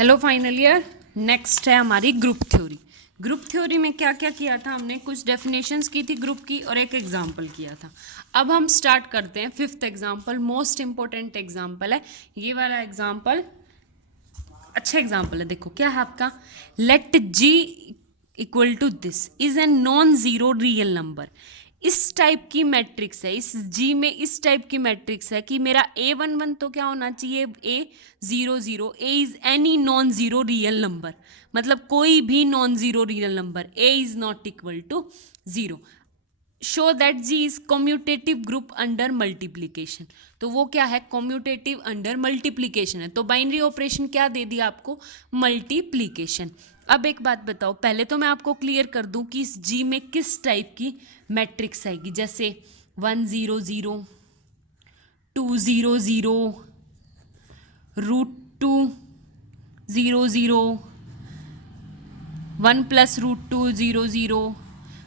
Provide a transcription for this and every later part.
Hello final year. Next है हमारी group theory. Group theory में क्या क्या किया था हमने, कुछ डेफिनेशंस की थी ग्रुप की और एक एग्जाम्पल किया था। अब हम स्टार्ट करते हैं fifth example. Most important example है ये वाला एग्जाम्पल। अच्छा एग्जाम्पल है, देखो क्या है आपका। Let G equal to this is an non zero real number. इस टाइप की मैट्रिक्स है, इस जी में इस टाइप की मैट्रिक्स है कि मेरा A11 तो क्या होना चाहिए, A00। A is any non zero real number, मतलब कोई भी non zero real number. A is not equal to zero. Show that G is commutative group under multiplication. तो वो क्या है, कॉम्यूटेटिव अंडर मल्टीप्लीकेशन है। तो बाइनरी ऑपरेशन क्या दे दिया आपको, मल्टीप्लीकेशन। अब एक बात बताओ, पहले तो मैं आपको क्लियर कर दूं कि इस जी में किस टाइप की मैट्रिक्स आएगी। जैसे 1 0 0, 2 0 0, √2 0 0, 1 + √2 0 0,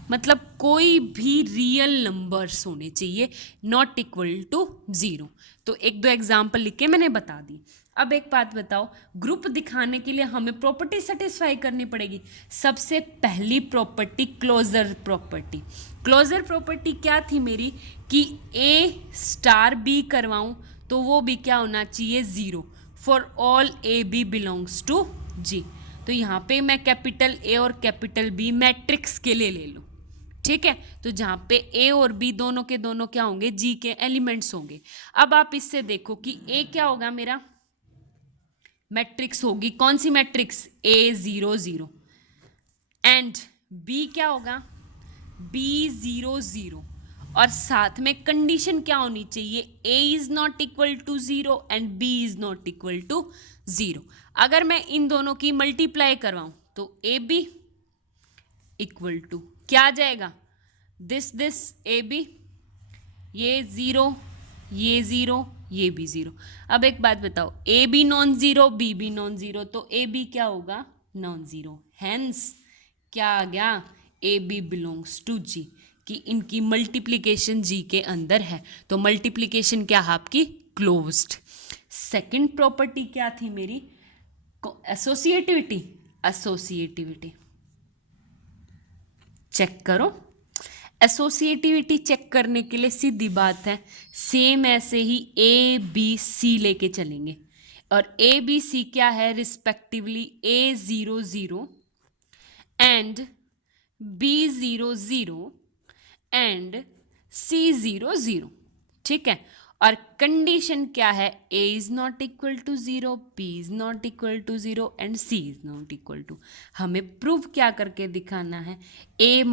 मतलब कोई भी रियल नंबर्स होने चाहिए नॉट इक्वल टू जीरो। तो एक दो एग्जाम्पल लिख के मैंने बता दी। अब एक बात बताओ, ग्रुप दिखाने के लिए हमें प्रॉपर्टी सेटिस्फाई करनी पड़ेगी। सबसे पहली property closure property. Closure property क्या थी मेरी, कि A*B करवाऊं तो वो भी क्या होना चाहिए, zero. For all AB belongs to G। तो यहाँ पे मैं कैपिटल A और कैपिटल B मैट्रिक्स के लिए ले लूँ, ठीक है। तो जहाँ पे A और B दोनों के दोनों क्या होंगे, G के एलिमेंट्स होंगे। अब आप इससे देखो कि A क्या होगा, मेरा मैट्रिक्स होगी कौन सी मैट्रिक्स, A00। एंड B क्या होगा, B00। और साथ में कंडीशन क्या होनी चाहिए, A is not equal to zero and B is not equal to zero. अगर मैं इन दोनों की मल्टीप्लाई करवाऊं तो AB इक्वल टू क्या आ जाएगा, दिस AB, ये ज़ीरो, ये ज़ीरो, ये भी ज़ीरो। अब एक बात बताओ, A B non zero, B भी नॉन ज़ीरो, तो ए बी क्या होगा, नॉन ज़ीरो। हैंस क्या आ गया, ए बी बिलोंग्स टू जी, कि इनकी मल्टीप्लिकेशन जी के अंदर है। तो मल्टीप्लिकेशन क्या है आपकी, क्लोज्ड। सेकंड प्रॉपर्टी क्या थी मेरी, एसोसिएटिविटी। एसोसिएटिविटी चेक करो। एसोसिएटिविटी चेक करने के लिए सीधी बात है, सेम ऐसे ही ABC लेके चलेंगे। और ABC क्या है, respectively A00 and B00 and C00, ठीक है। और कंडीशन क्या है, A is not equal to zero, B is not equal to zero and C is not equal to. हमें प्रूव क्या करके दिखाना है, A ×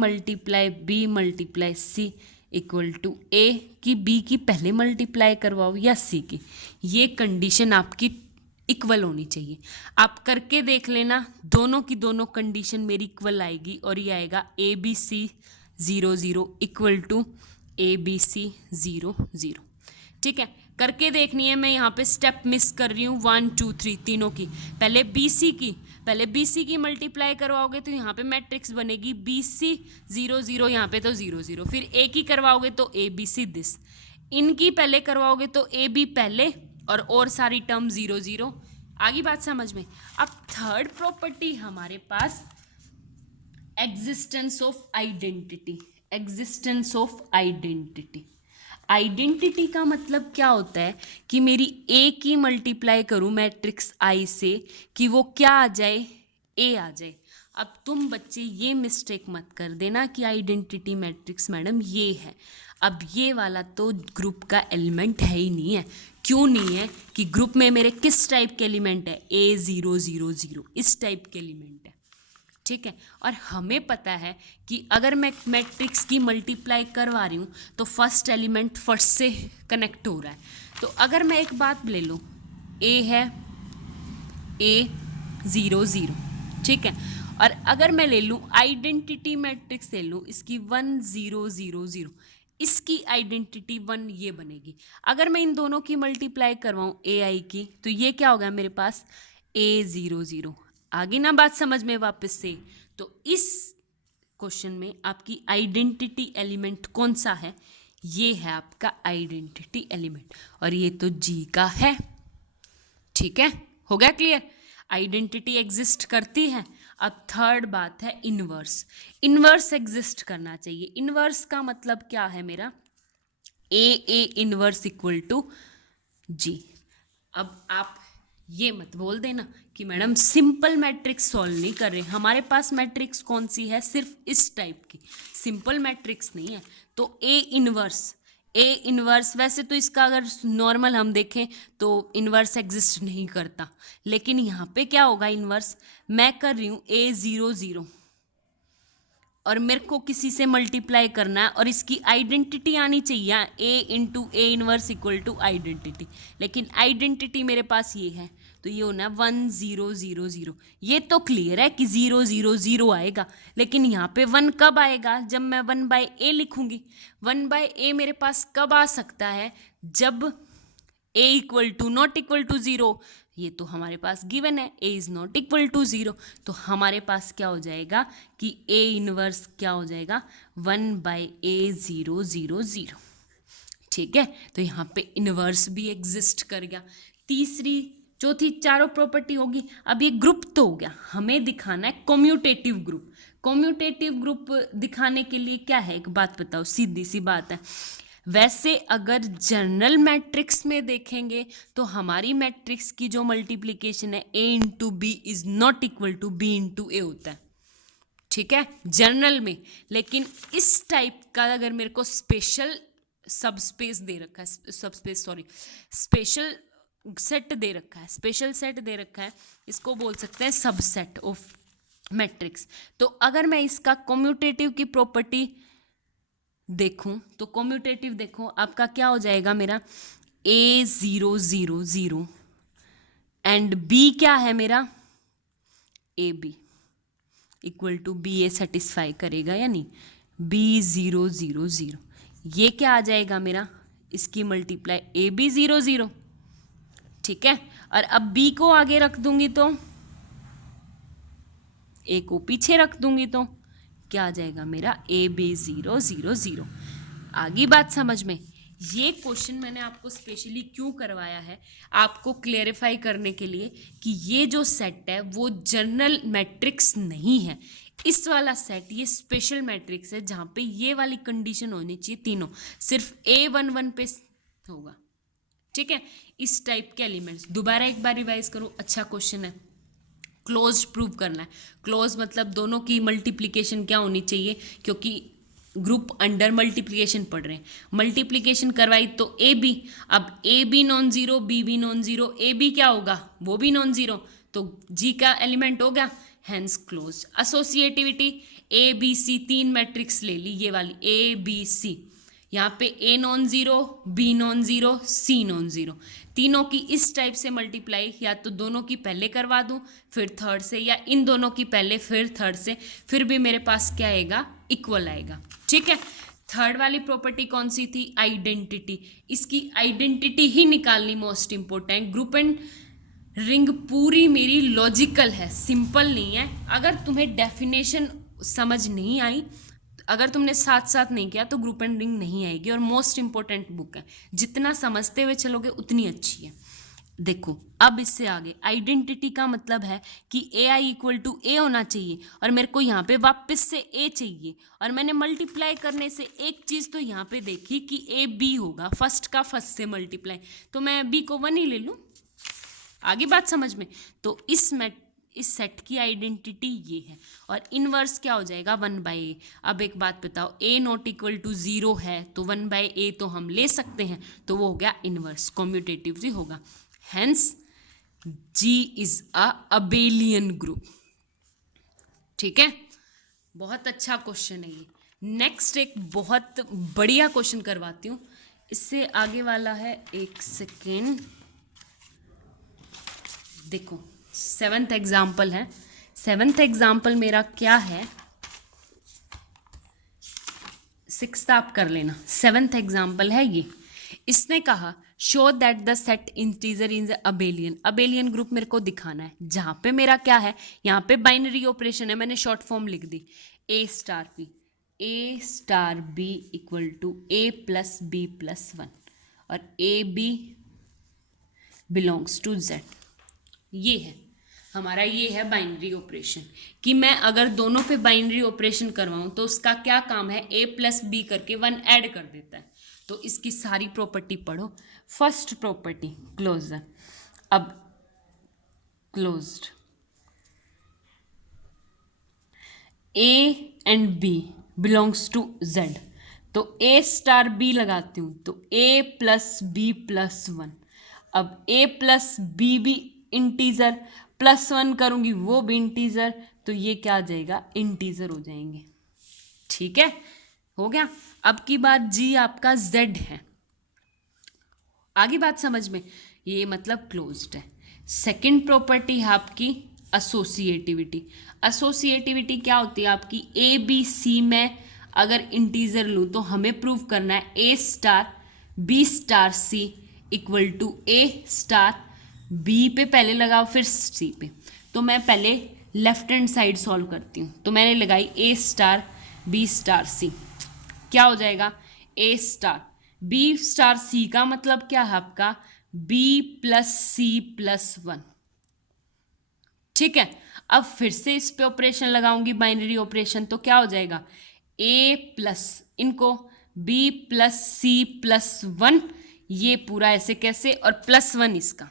B × C equal to A की B की पहले मल्टीप्लाई करवाओ या C की। ये कंडीशन आपकी इक्वल होनी चाहिए। आप करके देख लेना, दोनों की दोनों कंडीशन मेरी इक्वल आएगी और ये आएगा ABC 00 इक्वल टू ABC 00, ठीक है। करके देखनी है, मैं यहाँ पे स्टेप मिस कर रही हूँ 1 2 3 तीनों की। पहले BC की मल्टीप्लाई करवाओगे तो यहाँ पे मैट्रिक्स बनेगी BC 00, यहाँ पे तो 0 0। फिर A की करवाओगे तो ABC दिस। इनकी पहले करवाओगे तो AB पहले और सारी टर्म 0 0। आगे बात समझ में। अब थर्ड प्रॉपर्टी हमारे पास existence of identity. Existence of identity, identity का मतलब क्या होता है कि मेरी A की मल्टीप्लाई करूं मैट्रिक्स I से कि वो क्या आ जाए, A आ जाए। अब तुम बच्चे ये मिस्टेक मत कर देना कि आइडेंटिटी मैट्रिक्स मैडम ये है। अब ये वाला तो ग्रुप का एलिमेंट है ही नहीं है। क्यों नहीं है, कि ग्रुप में मेरे किस टाइप के एलिमेंट है, A000, इस टाइप के एलिमेंट है, ठीक है। और हमें पता है कि अगर मैं मैट्रिक्स की मल्टीप्लाई करवा रही हूँ तो फर्स्ट एलिमेंट फर्स्ट से कनेक्ट हो रहा है। तो अगर मैं एक बात ले लूँ, A है A00, ठीक है। और अगर मैं ले लूँ आइडेंटिटी मैट्रिक्स ले लूँ इसकी 1 0 0 0, इसकी आइडेंटिटी 1 ये बनेगी। अगर मैं इन दोनों की मल्टीप्लाई करवाऊँ AI की तो ये क्या होगा मेरे पास, A00। आगे ना बात समझ में वापस से। तो इस क्वेश्चन में आपकी आइडेंटिटी एलिमेंट कौन सा है, ये है आपका आइडेंटिटी एलिमेंट और ये तो G का है, ठीक है। हो गया क्लियर। आइडेंटिटी एग्जिस्ट करती है। अब थर्ड बात है इनवर्स। इनवर्स एग्जिस्ट करना चाहिए। इनवर्स का मतलब क्या है मेरा, ए इनवर्स इक्वल टू जी। अब आप ये मत बोल देना कि मैडम सिंपल मैट्रिक्स सॉल्व नहीं कर रहे, हमारे पास मैट्रिक्स कौन सी है, सिर्फ इस टाइप की, सिंपल मैट्रिक्स नहीं है। तो ए इनवर्स वैसे तो इसका अगर नॉर्मल हम देखें तो इनवर्स एग्जिस्ट नहीं करता, लेकिन यहाँ पे क्या होगा, इनवर्स मैं कर रही हूँ A00 और मेरे को किसी से मल्टीप्लाई करना है और इसकी आइडेंटिटी आनी चाहिए, A inverse equal to identity, लेकिन आइडेंटिटी मेरे पास ये है, तो ये होना 1 0 0 0। ये तो क्लियर है कि 0 0 0 आएगा, लेकिन यहाँ पे 1 कब आएगा, जब मैं 1/a लिखूंगी। 1/a मेरे पास कब आ सकता है, जब a equal to not equal to 0, ये तो हमारे पास गिवन है, a is not equal to 0, तो हमारे पास क्या हो जाएगा कि a इनवर्स क्या हो जाएगा 1/a 0 0 0। ठीक है, तो यहाँ पे इनवर्स भी एग्जिस्ट कर गया। तीसरी चौथी चारों प्रॉपर्टी होगी। अब ये ग्रुप तो हो गया, हमें दिखाना है कम्यूटेटिव ग्रुप। कम्यूटेटिव ग्रुप दिखाने के लिए क्या है, एक बात बताओ, सीधी सी बात है, वैसे अगर जनरल मैट्रिक्स में देखेंगे तो हमारी मैट्रिक्स की जो मल्टीप्लिकेशन है a into b is not equal to b into a होता है, ठीक है, जनरल में। लेकिन इस टाइप का अगर मेरे को स्पेशल सबस्पेस दे रखा है, स्पेशल सेट दे रखा है, स्पेशल सेट दे रखा है, इसको बोल सकते हैं सबसेट ऑफ मैट्रिक्स। तो अगर मैं इसका कम्यूटेटिव की प्रॉपर्टी देखूं तो कम्यूटेटिव देखो आपका क्या हो जाएगा, मेरा A0 0 0 एंड B क्या है मेरा AB equal to BA satisfy करेगा या नहीं, B0 0 0, ये क्या आ जाएगा मेरा, इसकी मल्टीप्लाई AB 0 0, ठीक है। और अब B को आगे रख दूंगी तो A को पीछे रख दूंगी तो क्या आ जाएगा मेरा AB 0 0 0। आगे बात समझ में। ये क्वेश्चन मैंने आपको स्पेशली क्यों करवाया है, आपको क्लेरिफाई करने के लिए कि ये जो सेट है वो जनरल मैट्रिक्स नहीं है। इस वाला सेट ये स्पेशल मैट्रिक्स है जहाँ पे ये वाली कंडीशन होनी चाहिए तीनों, सिर्फ A11 पे होगा, ठीक है। इस टाइप के एलिमेंट्स, दोबारा एक बार रिवाइज करो, अच्छा क्वेश्चन है। क्लोज प्रूव करना है, क्लोज मतलब दोनों की मल्टीप्लिकेशन क्या होनी चाहिए, क्योंकि ग्रुप अंडर मल्टीप्लिकेशन पढ़ रहे हैं, मल्टीप्लिकेशन करवाई तो ए बी, अब A B non zero, B B non zero, A B क्या होगा वो भी नॉन जीरो, तो जी का एलिमेंट हो गया, hence close. Associativity A B C, तीन मैट्रिक्स ले ली, ये वाली ए बी सी, यहाँ पे A non zero, B non zero, C non zero, तीनों की इस टाइप से मल्टीप्लाई, या तो दोनों की पहले करवा दूं फिर थर्ड से, या इन दोनों की पहले फिर थर्ड से, फिर भी मेरे पास क्या आएगा, इक्वल आएगा, ठीक है। थर्ड वाली प्रॉपर्टी कौन सी थी, आइडेंटिटी, इसकी आइडेंटिटी ही निकालनी most important. Group and ring पूरी मेरी लॉजिकल है, सिंपल नहीं है। अगर तुम्हें डेफिनेशन समझ नहीं आई, अगर तुमने साथ साथ नहीं किया तो ग्रुप एंड रिंग नहीं आएगी, और मोस्ट इंपॉर्टेंट बुक है, जितना समझते हुए चलोगे उतनी अच्छी है। देखो अब इससे आगे आइडेंटिटी का मतलब है कि ए आई इक्वल टू ए होना चाहिए, और मेरे को यहाँ पे वापस से ए चाहिए, और मैंने मल्टीप्लाई करने से एक चीज़ तो यहाँ पे देखी कि ए बी होगा, फर्स्ट का फर्स्ट से मल्टीप्लाई, तो मैं बी को 1 ही ले लूँ, आगे बात समझ में। तो इस सेट की आइडेंटिटी ये है, और इनवर्स क्या हो जाएगा 1/a। अब एक बात बताओ, a नॉट इक्वल टू 0 है तो 1/a तो हम ले सकते हैं, तो वो हो गया इनवर्स, कम्यूटेटिव भी होगा, hence G is a abelian group, ठीक है। बहुत अच्छा क्वेश्चन है ये। नेक्स्ट एक बहुत बढ़िया क्वेश्चन करवाती हूँ, इससे आगे वाला है, एक सेकेंड, देखो 7th एग्जाम्पल है। 7th एग्जाम्पल मेरा क्या है, 6th आप कर लेना, 7th एग्जाम्पल है ये। इसने कहा show that the set integer in abelian, abelian group मेरे को दिखाना है, जहाँ पे मेरा क्या है, यहाँ पे बाइनरी ऑपरेशन है, मैंने शॉर्ट फॉर्म लिख दी, A star B equal to A plus B plus 1, और AB बिलोंग्स टू Z, ये है। हमारा ये है बाइनरी ऑपरेशन कि मैं अगर दोनों पे बाइनरी ऑपरेशन करवाऊं तो उसका क्या काम है, a प्लस बी करके 1 ऐड कर देता है। तो इसकी सारी प्रॉपर्टी पढ़ो। फर्स्ट प्रॉपर्टी क्लोजर, अब closed a and b belongs to z, तो a स्टार b लगाती हूँ तो a प्लस बी प्लस 1। अब a प्लस बी भी इंटीजर, प्लस 1 करूँगी वो भी इंटीजर, तो ये क्या आ जाएगा, इंटीजर हो जाएंगे। ठीक है, हो गया। अब की बात g आपका z है, आगे बात समझ में, ये मतलब क्लोज्ड है। सेकंड प्रॉपर्टी है आपकी एसोसिएटिविटी। एसोसिएटिविटी क्या होती है आपकी, ए बी सी में अगर इंटीजर लूँ तो हमें प्रूव करना है a star b star c equal to a star b पे पहले लगाओ फिर सी पे। तो मैं पहले लेफ्ट हैंड साइड सॉल्व करती हूँ, तो मैंने लगाई ए स्टार बी स्टार सी, क्या हो जाएगा, ए स्टार बी स्टार सी का मतलब क्या है आपका, बी प्लस सी प्लस 1। ठीक है, अब फिर से इस पे ऑपरेशन लगाऊंगी बाइनरी ऑपरेशन, तो क्या हो जाएगा, ए प्लस इनको बी प्लस सी प्लस 1, ये पूरा ऐसे कैसे, और प्लस 1 इसका।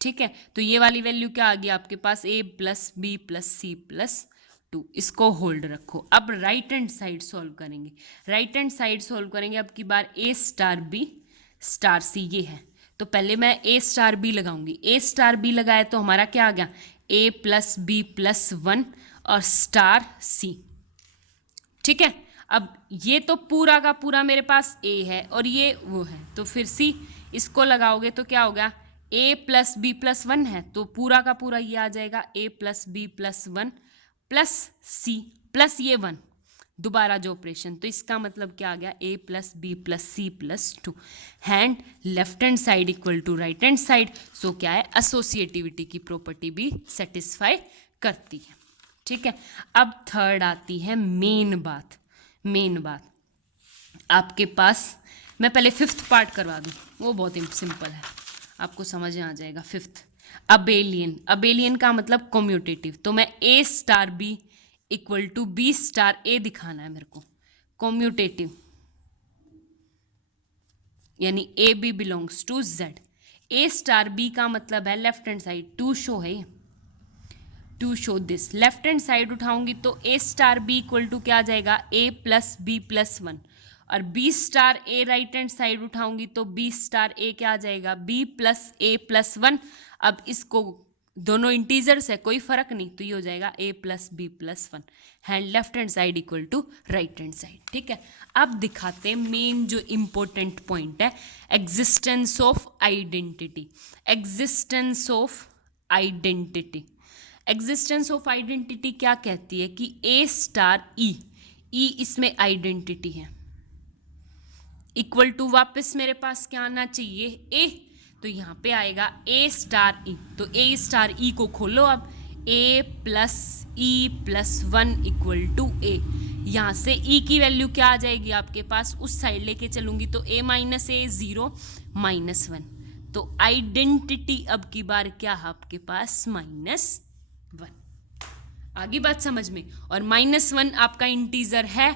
ठीक है, तो ये वाली वैल्यू क्या आ गई आपके पास, a plus b plus c plus 2, इसको होल्ड रखो। अब राइट हैंड साइड सॉल्व करेंगे, राइट हैंड साइड सॉल्व करेंगे। अब की बार a star b star c ये है, तो पहले मैं ए स्टार बी लगाऊंगी। ए स्टार बी लगाया तो हमारा क्या आ गया, ए प्लस बी प्लस 1 और स्टार सी। ठीक है, अब ये तो पूरा का पूरा मेरे पास ए है और ये वो है, तो फिर सी इसको लगाओगे तो क्या होगा, ए प्लस बी प्लस 1 है तो पूरा का पूरा ये आ जाएगा a plus b plus 1 plus c plus ये 1, दोबारा जो ऑपरेशन, तो इसका मतलब क्या आ गया, a plus b plus c plus 2। Hand left hand side equal to right hand side, so क्या है, एसोसिएटिविटी की प्रॉपर्टी भी सेटिस्फाई करती है। ठीक है, अब थर्ड आती है मेन बात। मेन बात आपके पास, मैं पहले फिफ्थ पार्ट करवा दूँ, वो बहुत सिंपल है, आपको समझ में आ जाएगा। फिफ्थ अबेलियन, अबेलियन का मतलब कम्यूटेटिव, तो मैं a star b equal to b star a दिखाना है मेरे को, कम्यूटेटिव यानी a b belongs to Z. A star b का मतलब है left hand side, to show है, to show this, left hand side उठाऊंगी तो a star b equal to क्या आ जाएगा, ए प्लस बी प्लस 1, और b star a right hand side उठाऊंगी तो बी स्टार ए क्या आ जाएगा, बी प्लस ए प्लस 1। अब इसको दोनों इंटीजर्स है, कोई फर्क नहीं, तो ये हो जाएगा a plus b plus 1। Hand left hand side equal to right hand side. ठीक है, अब दिखाते हैं मेन जो इंपॉर्टेंट पॉइंट है, existence of identity. Existence of identity, existence of identity क्या कहती है कि ए स्टार ई, ई इसमें आइडेंटिटी है, इक्वल टू वापस मेरे पास क्या आना चाहिए, ए, तो यहाँ पे आएगा ए स्टार ई, तो ए स्टार ई को खोलो, अब a plus e plus 1 equal to a, यहाँ से ई की वैल्यू क्या आ जाएगी आपके पास, उस साइड लेके चलूंगी तो ए माइनस ए 0 माइनस 1, तो आइडेंटिटी अब की बार क्या है आपके पास, -1। आगे बात समझ में, और -1 आपका इंटीजर है,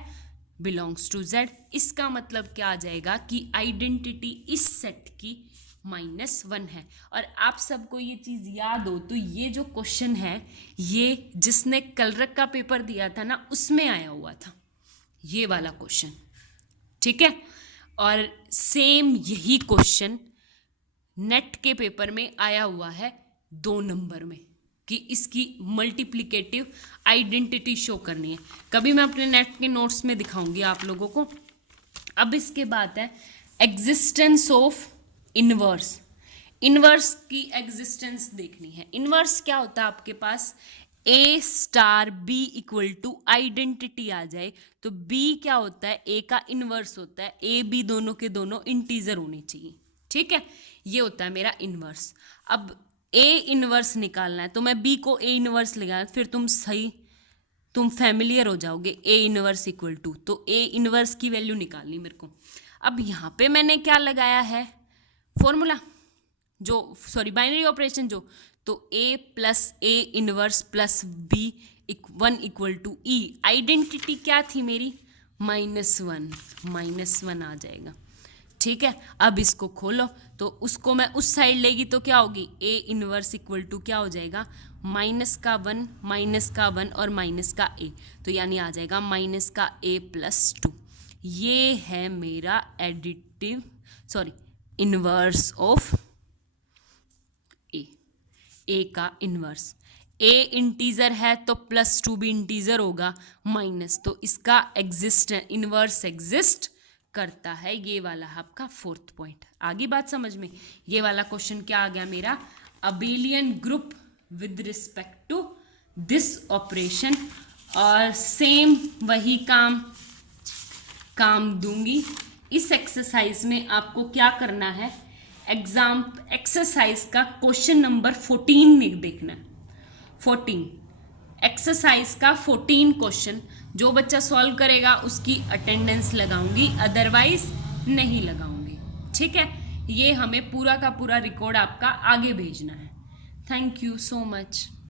बिलोंग्स टू जेड, इसका मतलब क्या आ जाएगा कि आइडेंटिटी इस सेट की -1 है। और आप सबको ये चीज़ याद हो तो ये जो क्वेश्चन है ये जिसने कलरक का पेपर दिया था ना उसमें आया हुआ था ये वाला क्वेश्चन। ठीक है, और सेम यही क्वेश्चन नेट के पेपर में आया हुआ है 2 नंबर में कि इसकी मल्टीप्लिकेटिव आइडेंटिटी शो करनी है। कभी मैं अपने नेट के नोट्स में दिखाऊंगी आप लोगों को। अब इसके बाद है एग्जिस्टेंस ऑफ इनवर्स। इनवर्स की एग्जिस्टेंस देखनी है। इनवर्स क्या होता है आपके पास, a star b equal to identity आ जाए तो बी क्या होता है, ए का इनवर्स होता है, ए बी दोनों के दोनों इंटीजर होने चाहिए। ठीक है, ये होता है मेरा इनवर्स। अब ए इनवर्स निकालना है तो मैं बी को ए इनवर्स लगाया, फिर तुम फैमिलियर हो जाओगे, ए इनवर्स इक्वल टू, तो ए इनवर्स की वैल्यू निकालनी मेरे को। अब यहाँ पे मैंने क्या लगाया है, फॉर्मूला जो सॉरी बाइनरी ऑपरेशन जो, तो a plus A inverse plus b 1 equal to E. Identity क्या थी मेरी, -1 आ जाएगा। ठीक है, अब इसको खोलो तो उसको मैं उस साइड लेगी तो क्या होगी, a इनवर्स इक्वल टू क्या हो जाएगा, -1 और माइनस का a, तो यानी आ जाएगा -a+2। ये है मेरा एडिटिव इनवर्स ऑफ a का इनवर्स। a इंटीजर है तो +2 भी इंटीजर होगा, माइनस, तो इसका इनवर्स एग्जिस्ट करता है। ये वाला आपका 4th पॉइंट। आगे बात समझ में। ये वाला क्वेश्चन क्या आ गया मेरा, abelian group with respect to this operation, और सेम वही काम दूंगी। इस एक्सरसाइज में आपको क्या करना है, एक्सरसाइज का क्वेश्चन नंबर 14 देखना है। 14 एक्सरसाइज का 14 क्वेश्चन, जो बच्चा सॉल्व करेगा उसकी अटेंडेंस लगाऊंगी, अदरवाइज नहीं लगाऊंगी। ठीक है, ये हमें पूरा का पूरा रिकॉर्ड आपका आगे भेजना है। Thank you so much.